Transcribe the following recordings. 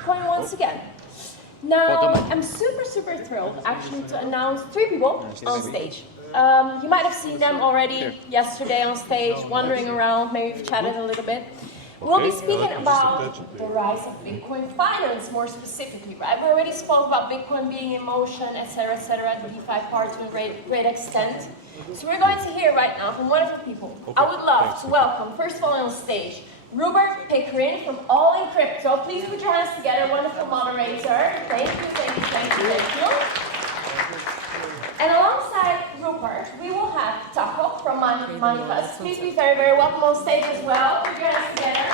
Bitcoin once again. Now, I'm super thrilled actually to announce 3 people on stage. You might have seen them already yesterday on stage, wandering around, maybe we've chatted a little bit. We'll be speaking about the rise of Bitcoin finance more specifically, right? We already spoke about Bitcoin being in motion, etc., the DeFi part to a great extent. So we're going to hear right now from wonderful people. I would love to welcome, first of all on stage, Robert Pickering from All in Crypto. Please put your hands together, wonderful moderator. Thank you. And alongside Rupert, we will have Taco from Manifest. Please be very welcome on stage as well. Put your hands together.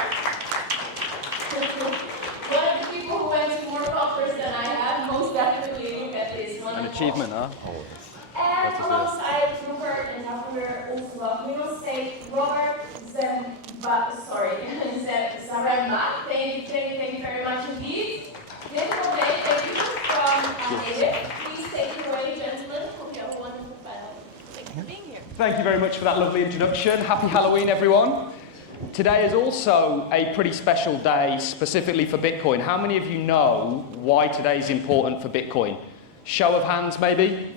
One of the people who went to more conferences than I have, most definitely look at this one. An achievement, huh? And alongside Rupert and Taco, we're also welcoming on stage Robert Zaremba. Thank you very much indeed. Beautiful day, thank you from Native. Please take it away, gentlemen. Hope you have a wonderful panel. Thank you for being here. Thank you very much for that lovely introduction. Happy Halloween, everyone. Today is also a pretty special day specifically for Bitcoin. How many of you know why today is important for Bitcoin? Show of hands, maybe?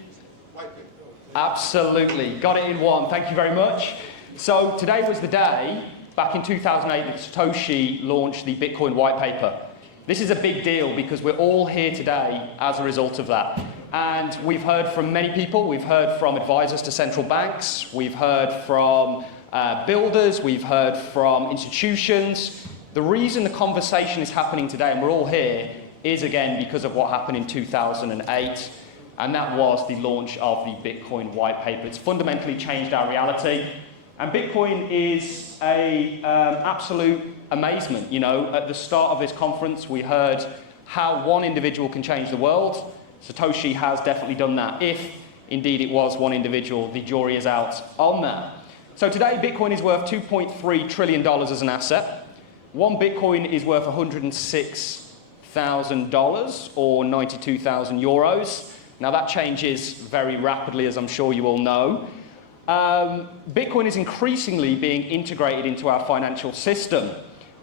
Absolutely. Got it in one. Thank you very much. So today was the day, back in 2008, that Satoshi launched the Bitcoin white paper. This is a big deal because we're all here today as a result of that. And we've heard from many people. We've heard from advisors to central banks. We've heard from builders. We've heard from institutions. The reason the conversation is happening today, and we're all here, is again because of what happened in 2008. And that was the launch of the Bitcoin white paper. It's fundamentally changed our reality. And Bitcoin is a absolute amazement. You know, at the start of this conference, we heard how one individual can change the world. Satoshi has definitely done that. If indeed it was one individual, the jury is out on that. So today, Bitcoin is worth $2.3 trillion as an asset. One Bitcoin is worth $106,000 or 92,000 euros. Now that changes very rapidly, as I'm sure you all know. Bitcoin is increasingly being integrated into our financial system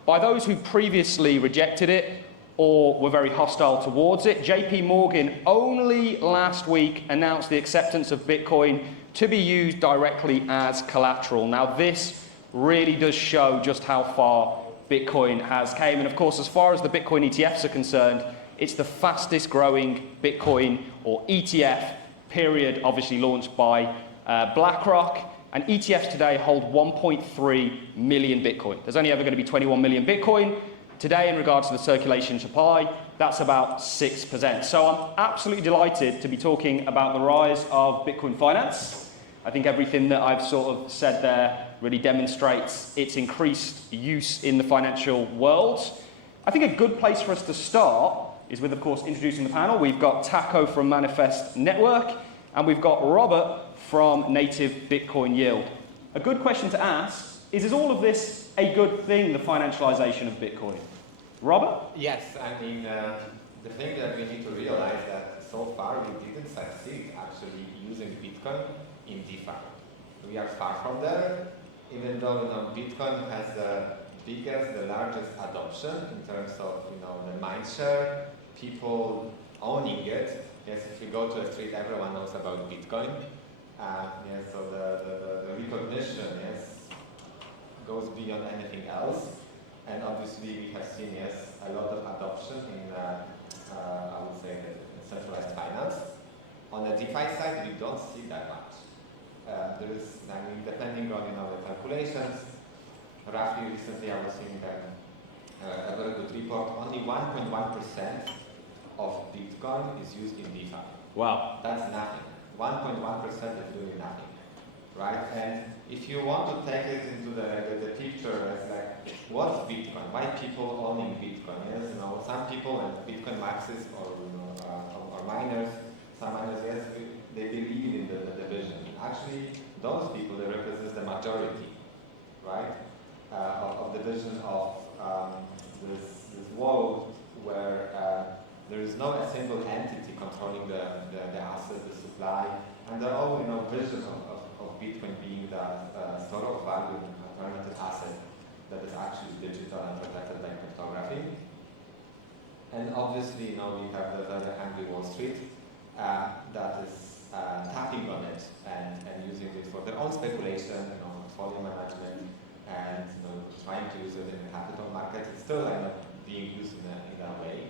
by those who previously rejected it or were very hostile towards it. JP Morgan only last week announced the acceptance of Bitcoin to be used directly as collateral. Now this really does show just how far Bitcoin has came. And of course, as far as the Bitcoin ETFs are concerned, it's the fastest growing Bitcoin or ETF, period, obviously launched by BlackRock. And ETFs today hold 1.3 million Bitcoin. There's only ever going to be 21 million Bitcoin. Today, in regards to the circulation supply, that's about 6%. So I'm absolutely delighted to be talking about the rise of Bitcoin finance. I think everything that I've sort of said there really demonstrates its increased use in the financial world. I think a good place for us to start is with, of course, introducing the panel. We've got Taco from Manifest Network, and we've got Robert from Native Bitcoin Yield. A good question to ask is all of this a good thing, the financialization of Bitcoin? Robert? Yes, I mean, the thing that we need to realize that so far we didn't succeed actually using Bitcoin in DeFi. We are far from there, even though Bitcoin has the largest adoption in terms of the mindshare, people owning it. Yes, if you go to a street, everyone knows about Bitcoin. Yes, so the recognition, yes, goes beyond anything else. And obviously we have seen, yes, a lot of adoption in, I would say, centralized finance. On the DeFi side, we don't see that much. There is, I mean, depending on the calculations, roughly recently I was seeing a very good report, only 1.1% of Bitcoin is used in DeFi. Wow. That's nothing. 1.1% is really nothing, right? And if you want to take it into the picture as like, what's Bitcoin? Why people owning Bitcoin? Yes, some people and Bitcoin maxis or miners, some miners, yes, they believe in the vision. Actually, those people, they represent the majority, right? Of the vision of this world where there is not a single entity controlling the assets, the supply, and the whole vision of Bitcoin being that store of value alternative asset that is actually digital and protected by cryptography. And obviously, we have the very angry Wall Street that is tapping on it and using it for their own speculation, portfolio management, and trying to use it in the capital market. It's still being used in that way.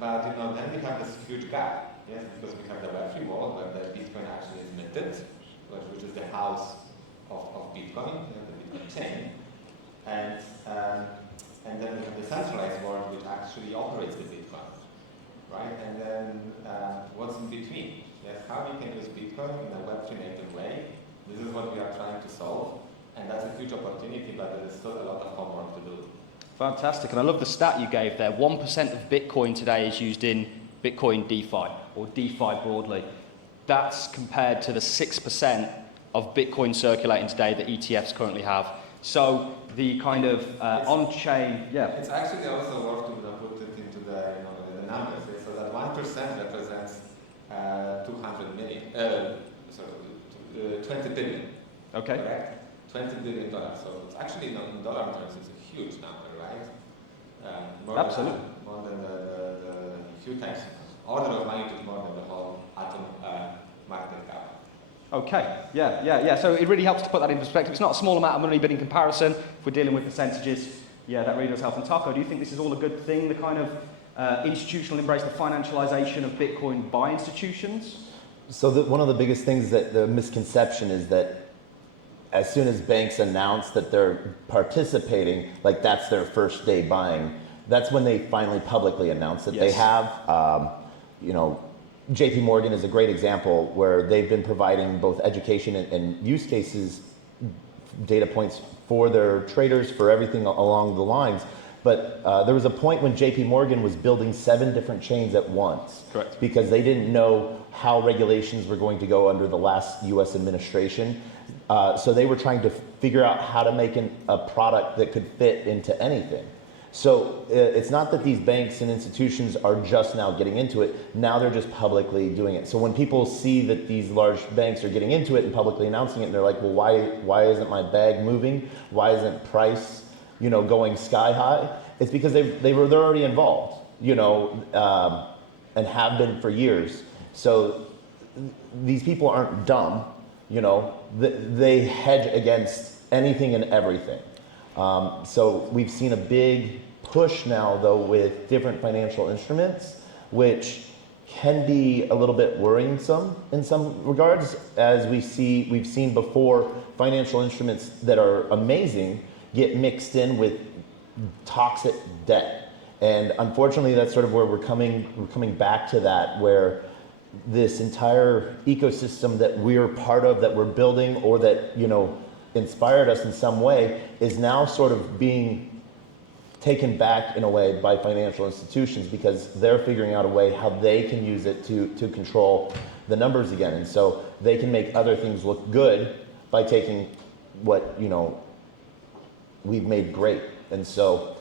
But then we have this huge gap, yes, because we have the Web3 world where the Bitcoin actually is minted, which is the house of Bitcoin, the Bitcoin chain, and then we have the centralized world which actually operates the Bitcoin, right? And then what's in between? Yes, how we can use Bitcoin in a Web3 native way. This is what we are trying to solve, and that's a huge opportunity, but there is still a lot of homework to do. Fantastic, and I love the stat you gave there. 1% of Bitcoin today is used in Bitcoin DeFi, or DeFi broadly. That's compared to the 6% of Bitcoin circulating today that ETFs currently have. So the kind of on-chain, yeah. It's actually also worth to put it into the numbers. So that 1% represents 20 billion. Okay. Correct? $20 billion. So it's actually, in dollar terms, it's a huge number, right? Absolutely. More than the few times, order of magnitude more than the whole atom market cap. Okay, yeah. So it really helps to put that in perspective. It's not a small amount of money, but in comparison, if we're dealing with percentages, yeah, that really does help. And Taco, do you think this is all a good thing, the kind of institutional embrace, the financialization of Bitcoin by institutions? So one of the biggest things that the misconception is that as soon as banks announce that they're participating, like that's their first day buying, that's when they finally publicly announce that they have. JP Morgan is a great example where they've been providing both education and use cases, data points for their traders, for everything along the lines. But there was a point when JP Morgan was building 7 different chains at once. Correct. Because they didn't know how regulations were going to go under the last US administration. So they were trying to figure out how to make a product that could fit into anything. So it's not that these banks and institutions are just now getting into it. Now they're just publicly doing it. So when people see that these large banks are getting into it and publicly announcing it, and they're like, well, why isn't my bag moving? Why isn't price, going sky high? It's because they're already involved, and have been for years. So these people aren't dumb, they hedge against anything and everything. So we've seen a big push now, though, with different financial instruments, which can be a little bit worrisome in some regards, as we've seen before financial instruments that are amazing get mixed in with toxic debt. And unfortunately, that's sort of where we're coming back to that, where this entire ecosystem that we're part of, that we're building, or that, inspired us in some way, is now sort of being taken back in a way by financial institutions, because they're figuring out a way how they can use it to control the numbers again. And so they can make other things look good by taking what, we've made great. And so,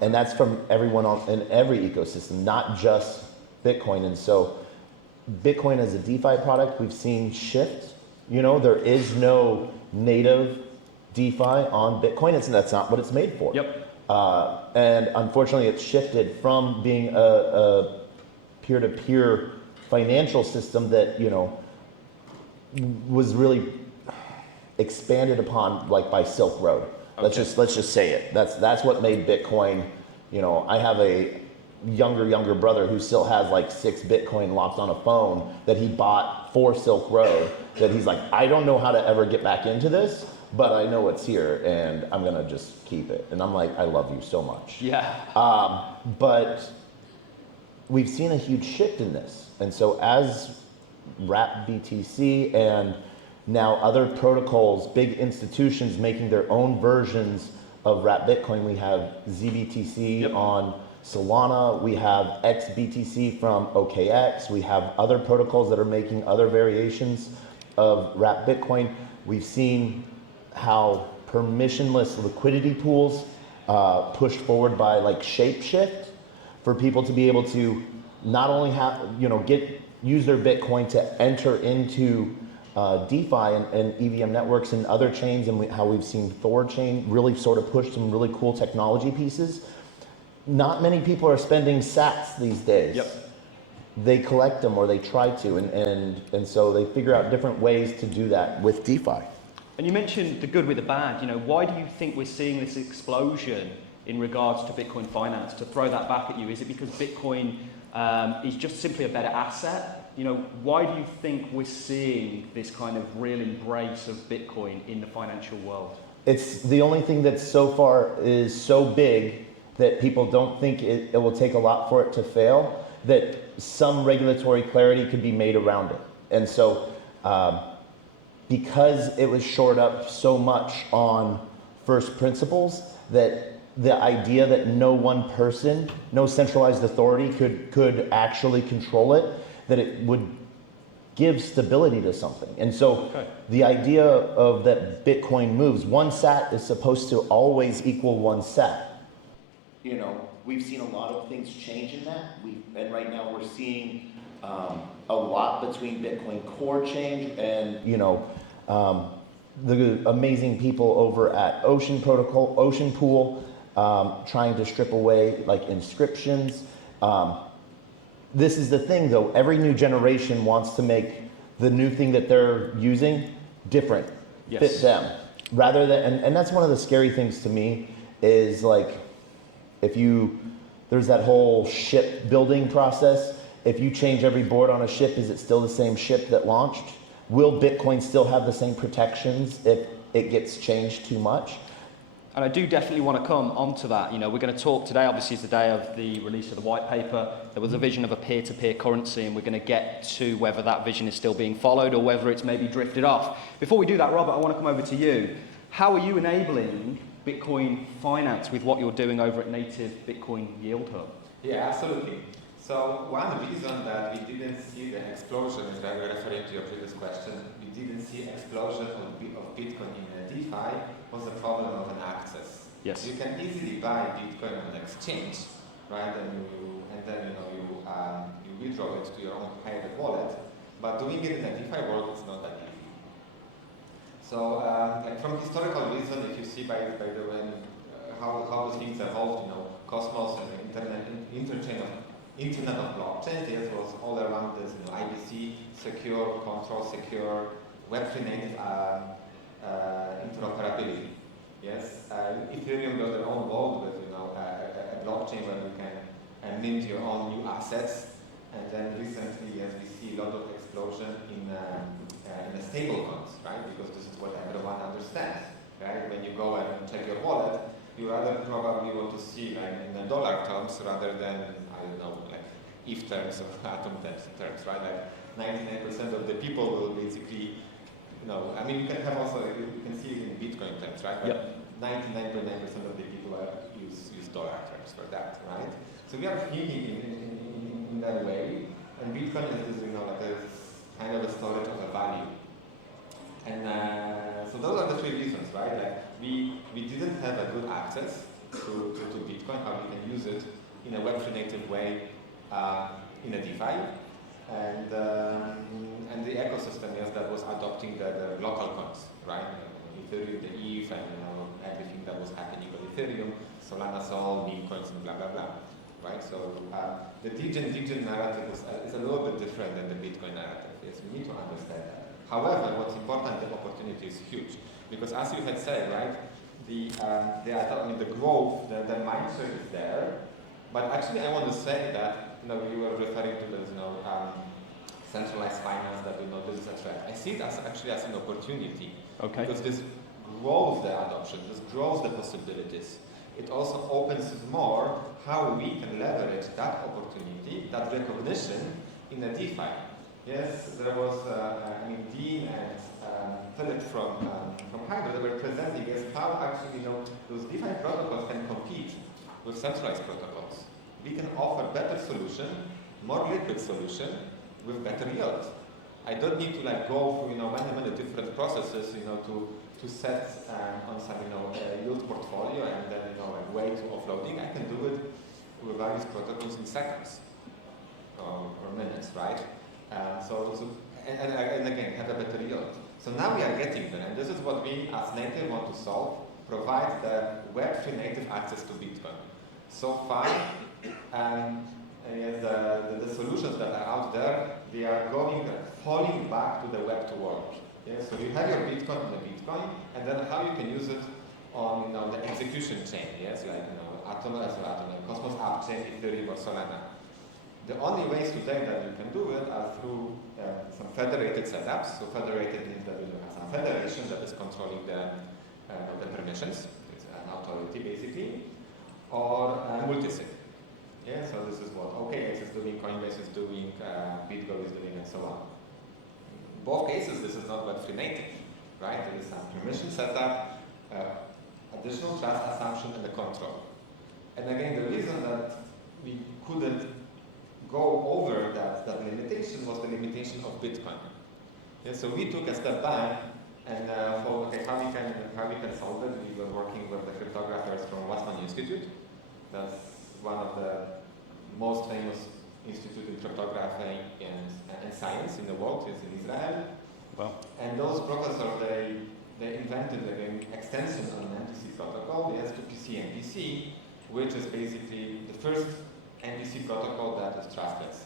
and that's from everyone in every ecosystem, not just Bitcoin. And so Bitcoin as a DeFi product, we've seen shift. There is no native DeFi on Bitcoin. That's not what it's made for. Yep. And unfortunately, it's shifted from being a peer-to-peer financial system that, was really expanded upon, like, by Silk Road. Okay. Let's just say it. That's what made Bitcoin. I have a younger brother who still has like 6 Bitcoin locked on a phone that he bought for Silk Road, that he's like, I don't know how to ever get back into this, but I know it's here and I'm gonna just keep it. And I'm like, I love you so much. Yeah. But we've seen a huge shift in this. And so as Wrap BTC and now other protocols, big institutions making their own versions of Wrap Bitcoin, we have ZBTC on Solana, we have XBTC from OKX, we have other protocols that are making other variations of Wrap Bitcoin. We've seen how permissionless liquidity pools pushed forward by like Shapeshift for people to be able to not only have, use their Bitcoin to enter into DeFi and EVM networks and other chains, and how we've seen Thor chain really sort of push some really cool technology pieces. not many people are spending sats these days. Yep. They collect them or they try to, and so they figure out different ways to do that with DeFi. And you mentioned the good with the bad. You know, why do you think we're seeing this explosion in regards to Bitcoin finance? To throw that back at you, is it because Bitcoin is just simply a better asset? You know, why do you think we're seeing this kind of real embrace of Bitcoin in the financial world? It's the only thing that so far is so big that people don't think it will take a lot for it to fail, that some regulatory clarity could be made around it. And so because it was shored up so much on first principles, that the idea that no one person, no centralized authority could actually control it, that it would give stability to something. And so the idea of that Bitcoin moves, one sat is supposed to always equal one sat. You know, we've seen a lot of things change in that. And right now we're seeing a lot between Bitcoin core change and, you know, the amazing people over at Ocean Pool, trying to strip away like inscriptions. This is the thing though, every new generation wants to make the new thing that they're using different, fit them. Rather than, and that's one of the scary things to me is like, there's that whole ship building process. If you change every board on a ship, is it still the same ship that launched? Will Bitcoin still have the same protections if it gets changed too much? And I do definitely want to come onto that. You know, we're going to talk today, obviously, is the day of the release of the white paper. There was a vision of a peer-to-peer currency, and we're going to get to whether that vision is still being followed or whether it's maybe drifted off. Before we do that, Robert, I want to come over to you. How are you enabling Bitcoin finance with what you're doing over at Native Bitcoin Yield Hub? Yeah, absolutely. So one reason that we didn't see the explosion, as I was referring to your previous question, we didn't see explosion of Bitcoin in DeFi was the problem of an access. Yes. You can easily buy Bitcoin on an exchange, right? And then you withdraw it to your own private wallet. But doing it in a DeFi world is not that easy. So like from historical reason, if you see by the way how the things evolved, you know, Cosmos and the Internet of blockchains, yes, was all around this, you know, IBC, secure, control secure, Web3 native interoperability. Yes, Ethereum got their own world with, you know, a blockchain where you can mint your own new assets. And then recently, yes, we see a lot of explosion in the stable coins, right? Because this is what everyone understands, right? When you go and check your wallet, you rather probably want to see like in the dollar terms rather than, I don't know, like ETH terms or Atom terms, right? Like 99% of the people will basically, you know, I mean, you can have also, you can see it in Bitcoin terms, right? But 99.9% of the people use dollar terms for that, right? So we are thinking in that way, and Bitcoin is, you know, like a kind of a storage of a value. And so those are the three reasons, right? Like we didn't have a good access to Bitcoin, how we can use it in a Web3 native way in a DeFi, and the ecosystem, yes, that was adopting the local coins, right? Ethereum, the ETH, and you know everything that was happening with Ethereum, Solana Sol, meme coins, and blah blah blah, right? So the DGen narrative is a little bit different than the Bitcoin narrative. Yes, we need to understand that. However, what's important, the opportunity is huge. Because as you had said, right, the growth, the mindset is there. But actually I want to say that, you know, you were referring to this, you know, centralized finance, that, you know, this is a threat. I see it actually as an opportunity. Okay. Because this grows the adoption, this grows the possibilities. It also opens more how we can leverage that opportunity, that recognition in a DeFi. Yes, there was, Dean and Philip from Hydro, they were presenting as how actually, you know, those DeFi protocols can compete with centralized protocols. We can offer better solution, more liquid solution with better yield. I don't need to like go through, you know, many different processes, you know, to set on some, you know, yield portfolio and then, you know, like wait offloading. I can do it with various protocols in seconds or minutes, right? And again, have a better yield. So now we are getting there, and this is what we as Native want to solve, provide the Web3 native access to Bitcoin. so far, the solutions that are out there, they are falling back to the Web2 world. Yeah? So you have your Bitcoin on the Bitcoin, and then how you can use it on the execution chain, yes, like Atom, Cosmos App Chain, Ethereum, or Solana. The only ways today that you can do it are through some federated setups. So federated means that you have some federation that is controlling the permissions. It's an authority basically, or multisig. Yeah, so this is what OKX is doing, Coinbase is doing, BitGo is doing, and so on. In both cases, this is not Web3 native, right? There is some permission setup, additional trust assumption, and the control. And again, the reason that we couldn't go over that limitation was the limitation of Bitcoin. Yeah, so we took a step back and thought, okay, how we can solve it. We were working with the cryptographers from Wassman Institute. That's one of the most famous institutes in cryptography and science in the world. It's in Israel. Wow. And those professors, they invented an extension on an MPC protocol, yes, to PCMPC, which is basically the first MPC protocol that is trustless.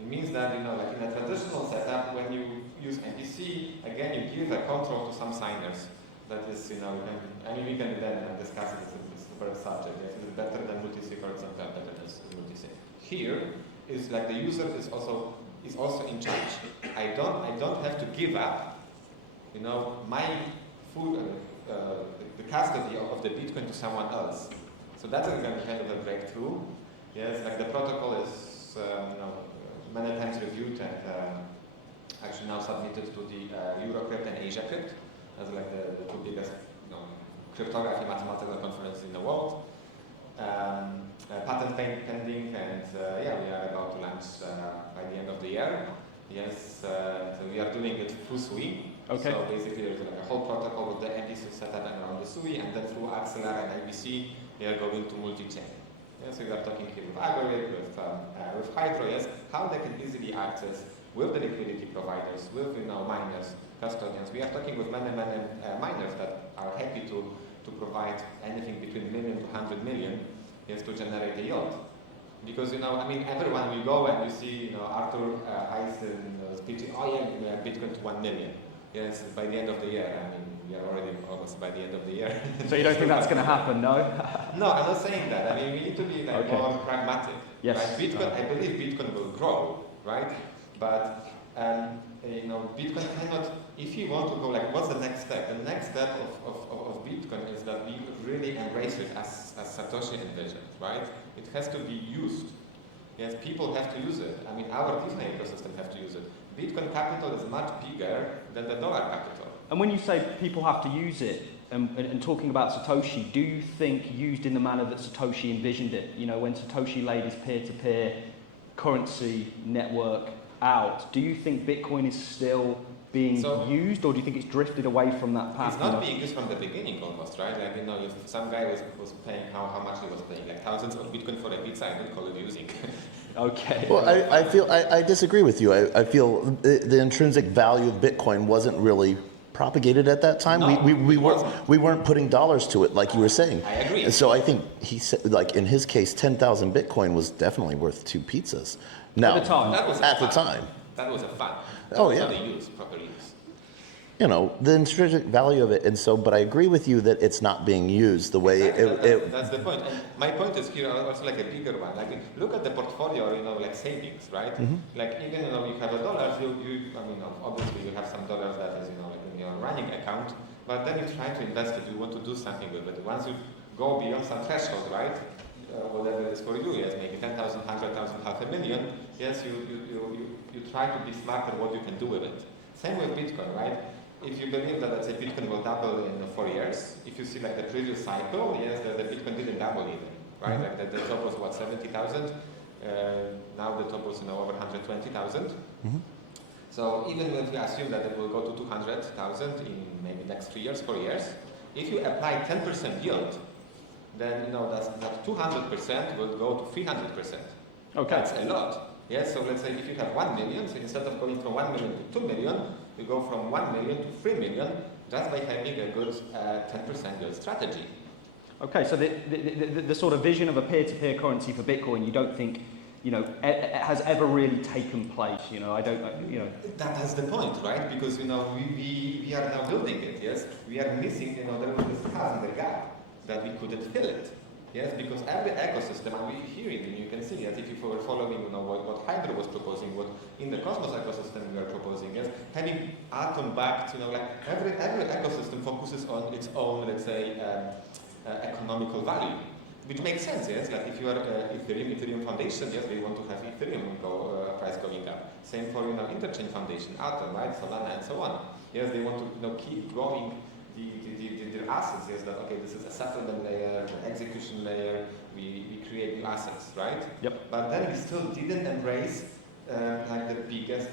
It means that, like in a traditional setup, when you use MPC, again, you give a control to some signers. That is, we can then discuss it as a separate subject. Yes, it's better than multisig, for example, better than multisig. Here, is like the user is also in charge. I don't have to give up, my full the custody of the Bitcoin to someone else. So that's kind of a breakthrough. Yes, like the protocol is many times reviewed and actually now submitted to the Eurocrypt and AsiaCrypt as like the two biggest cryptography mathematical conferences in the world. Patent pending, and we are about to launch by the end of the year. Yes, so we are doing it through SUI. Okay. So basically there's like a whole protocol with the MPC setup and around the SUI, and then through Axelar and IBC, we are going to multi-chain. Yes, we are talking here with Agoric, with Hydro, yes, how they can easily access with the liquidity providers, with miners, custodians. We are talking with many miners that are happy to provide anything between $1 million to $100 million, yes, to generate a yield. Because everyone will go and you see Arthur Eisen speaking, Bitcoin to 1 million. Yes, by the end of the year. We are already almost by the end of the year. So you don't think that's going to happen, no? No, I'm not saying that. We need to be more pragmatic. Yes. Right? Bitcoin, I believe Bitcoin will grow, right? But Bitcoin cannot. If you want to go, what's the next step? The next step of Bitcoin is that we really embrace it as Satoshi envisioned, right? It has to be used. Yes, people have to use it. Our DeFi ecosystem have to use it. Bitcoin capital is much bigger than the dollar capital. And when you say people have to use it, and talking about Satoshi, do you think used in the manner that Satoshi envisioned it? When Satoshi laid his peer-to-peer currency network out, do you think Bitcoin is still being used, or do you think it's drifted away from that path? It's not being used from the beginning almost, right? If some guy was paying how much he was paying, thousands of Bitcoin for a pizza, I don't call it using. Okay. Well, I disagree with you. I feel the intrinsic value of Bitcoin wasn't really propagated at that time. No, we weren't putting dollars to it like you were saying. I agree. And so I think he said, in his case, 10,000 Bitcoin was definitely worth 2 pizzas. Now, at the time. At the time. That was a fun. Oh, yeah. Proper use. The intrinsic value of it, and so, but I agree with you that it's not being used the way that's the point. And my point is here also a bigger one. Look at the portfolio, savings, right? Mm-hmm. Even you have $1, obviously you have some dollars that is in your running account, but then you try to invest it. You want to do something with it. Once you go beyond some threshold, right? Whatever it is for you, yes, maybe 10,000, 100,000, $500,000. Yes, you try to be smart on what you can do with it. Same with Bitcoin, right? If you believe that, let's say, Bitcoin will double in 4 years, if you see the previous cycle, yes, the Bitcoin didn't double even, right? Mm-hmm. The top was 70,000. Now the top was over 120,000. Mm-hmm. So even if we assume that it will go to 200,000 in maybe next 3 years, 4 years, if you apply 10% yield, then that 200% will go to 300%. Okay. That's a lot. Yes, so let's say if you have 1 million, so instead of going from 1 million to 2 million, you go from 1 million to 3 million just by having a good 10% yield strategy. Okay, so the sort of vision of a peer-to-peer currency for Bitcoin, you don't think, has ever really taken place? That's the point, right? Because, we are now building it, yes? We are missing, there was this chasm, the gap, that we couldn't fill it. Yes, because every ecosystem, and we're hearing, and you can see that if you were following, what Hydro was proposing, what in the Cosmos ecosystem we are proposing, yes, having atom-backed, every ecosystem focuses on its own, let's say, economical value, which makes sense, yes. Like if you are Ethereum Foundation, yes, they want to have Ethereum price going up. Same for Interchain Foundation, Atom, right, Solana, and so on. Yes, they want to keep growing their assets. Yes, that okay, this is a settlement layer, an execution layer. We create new assets, right? Yep. But then we still didn't embrace like the biggest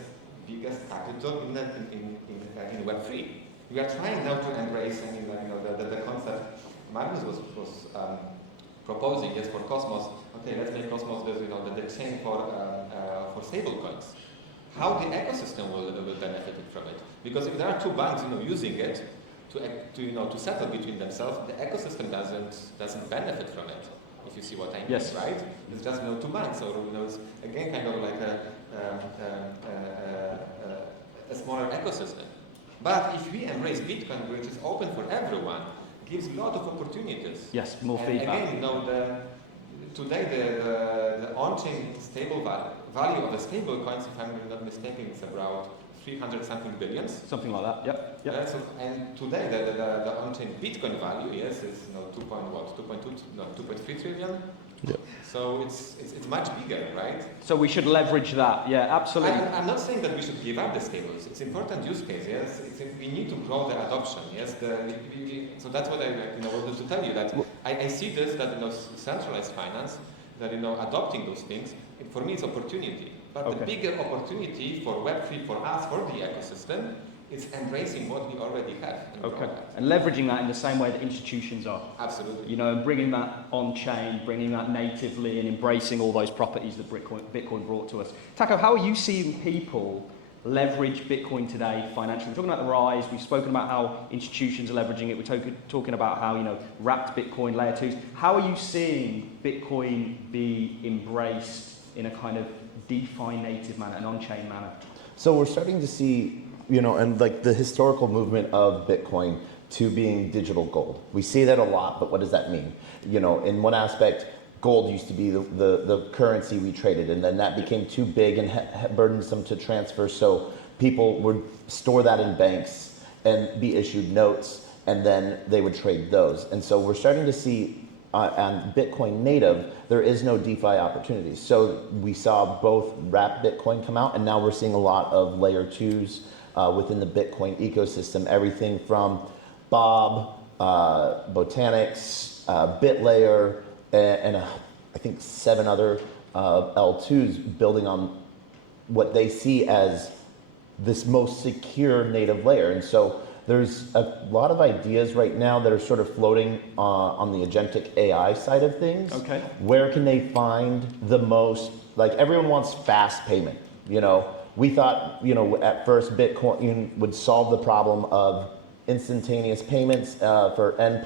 capital in Web3. We are trying now to embrace the concept Magnus was proposing, yes, for Cosmos. Okay, let's make Cosmos the chain for stable coins. How the ecosystem will benefit from it? Because if there are two banks, using it to settle between themselves, the ecosystem doesn't benefit from it. If you see what I mean, yes. Right? It's just two banks, so it's again kind of like a smaller ecosystem. But if we embrace Bitcoin, which is open for everyone, gives a lot of opportunities. Yes, more and feedback. Again, today the on-chain stable value of the stable coins, if I'm not mistaken, is about 300 something billions. Something like that. Yep. Yeah, so, and today the on-chain Bitcoin value, yes, is 2.3 trillion. Yep. So it's much bigger, right? So we should leverage that. Yeah, absolutely. I'm not saying that we should give up the stables. It's important use case. Yes, we need to grow the adoption. Yes, so that's what I wanted to tell you, that I see this, that centralized finance, that adopting those things, for me it's opportunity. But okay. The bigger opportunity for Web3, for us, for the ecosystem, is embracing what we already have. Okay, and leveraging that in the same way that institutions are. Absolutely. And bringing that on-chain, bringing that natively, and embracing all those properties that Bitcoin brought to us. Taco, how are you seeing people leverage Bitcoin today financially? We're talking about the rise. We've spoken about how institutions are leveraging it. We're talking about how wrapped Bitcoin layer 2s. How are you seeing Bitcoin be embraced in a kind of DeFi native manner, an on-chain manner? So we're starting to see, and like the historical movement of Bitcoin to being digital gold. We see that a lot, but what does that mean? In one aspect, gold used to be the currency we traded, and then that became too big and burdensome to transfer, so people would store that in banks and be issued notes, and then they would trade those. And so we're starting to see on Bitcoin native, there is no DeFi opportunities. So we saw both wrapped Bitcoin come out, and now we're seeing a lot of layer 2s within the Bitcoin ecosystem, everything from Bob, Botanics, BitLayer, and I think 7 other L2s building on what they see as this most secure native layer. And so there's a lot of ideas right now that are sort of floating on the agentic AI side of things. Okay. Where can they find the most, like everyone wants fast payment, We thought, at first Bitcoin would solve the problem of instantaneous payments for N+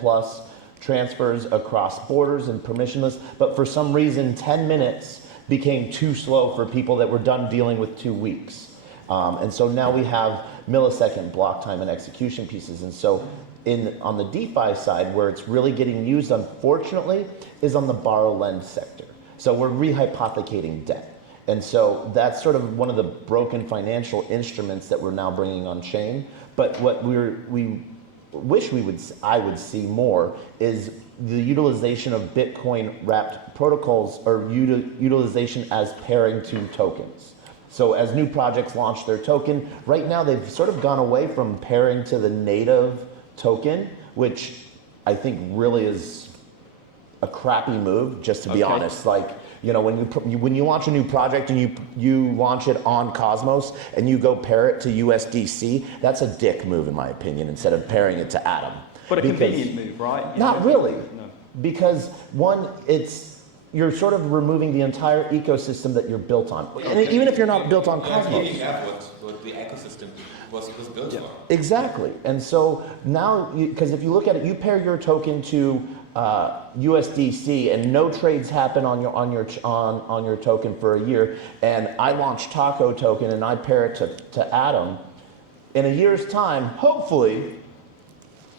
transfers across borders and permissionless, but for some reason 10 minutes became too slow for people that were done dealing with 2 weeks. And so now we have millisecond block time and execution pieces. And so on the DeFi side, where it's really getting used, unfortunately, is on the borrow lend sector. So we're rehypothecating debt. And so that's sort of one of the broken financial instruments that we're now bringing on chain. But what we wish I would see more is the utilization of Bitcoin wrapped protocols, or utilization as pairing to tokens. So as new projects launch their token, right now they've sort of gone away from pairing to the native token, which I think really is a crappy move, just to be honest. Like, when you launch a new project and you launch it on Cosmos and you go pair it to USDC, that's a dick move in my opinion, instead of pairing it to Atom. But a convenient move, right? Not really. No. Because one, you're sort of removing the entire ecosystem that you're built on. And even if you're not built on Cosmos. Giving up what the ecosystem was built for. Exactly. And so now, because if you look at it, you pair your token to USDC and no trades happen on your token for a year, and I launch Taco token and I pair it to Atom, in a year's time, hopefully,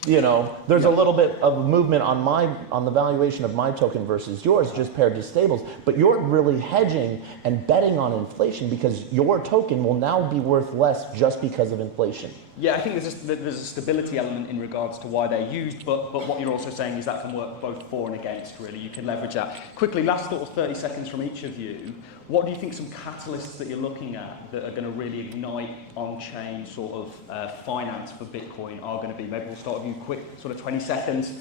you know, there's a little bit of movement on the valuation of my token versus yours, just paired to stables. But you're really hedging and betting on inflation because your token will now be worth less just because of inflation. Yeah, I think there's a stability element in regards to why they're used, but what you're also saying is that can work both for and against, really. You can leverage that. Quickly, last sort of 30 seconds from each of you. What do you think some catalysts that you're looking at that are going to really ignite on-chain sort of finance for Bitcoin are going to be? Maybe we'll start with you quick, sort of 20 seconds.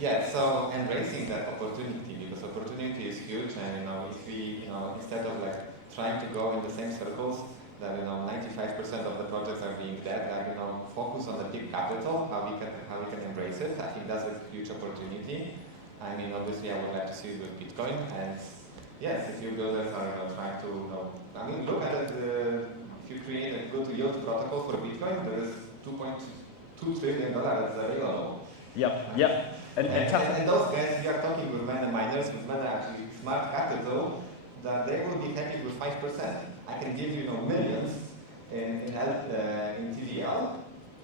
Yeah, so embracing that opportunity, because opportunity is huge, and if we, instead of like trying to go in the same circles, that 95% of the projects are being dead, like focus on the big capital, how we can embrace it. I think that's a huge opportunity. I mean, obviously, I would like to see it with Bitcoin, and yes, if you builders are trying to, I mean, look at it. If you create a good yield protocol for Bitcoin, there is $2.2 trillion that's available. Yep. And those guys, we are talking with many miners, with many actually smart capital, that they will be happy with 5%. I can give you millions in TVL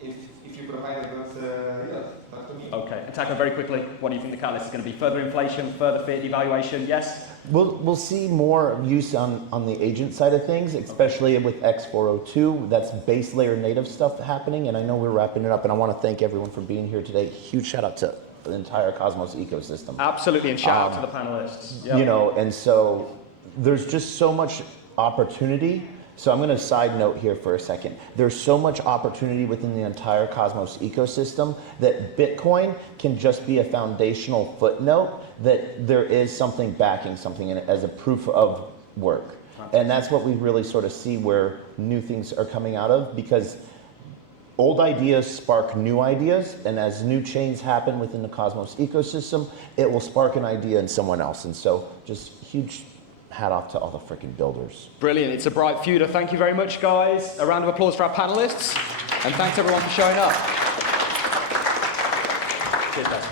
if you provide a good yield. Talk to me. Okay, and Taco, very quickly, what do you think the catalyst is going to be? Further inflation, further fiat devaluation? Yes? We'll see more use on the agent side of things, especially with X402. That's base layer native stuff happening, and I know we're wrapping it up, and I want to thank everyone for being here today. Huge shout out to the entire Cosmos ecosystem. Absolutely, and shout out to the panelists. Yep. You know, and so there's just so much opportunity. So I'm going to side note here for a second. There's so much opportunity within the entire Cosmos ecosystem that Bitcoin can just be a foundational footnote, that there is something backing something in it as a proof of work. And that's what we really sort of see where new things are coming out of, because old ideas spark new ideas, and as new chains happen within the Cosmos ecosystem, it will spark an idea in someone else. And so just huge hat off to all the freaking builders. Brilliant. It's a bright future. Thank you very much, guys. A round of applause for our panelists. And thanks, everyone, for showing up. Cheers, guys.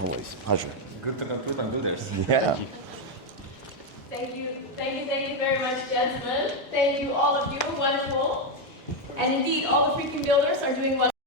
Always. Pleasure. Good to conclude on builders. Yeah. Thank you very much, gentlemen. Thank you, all of you. Wonderful. And indeed, all the freaking builders are doing well.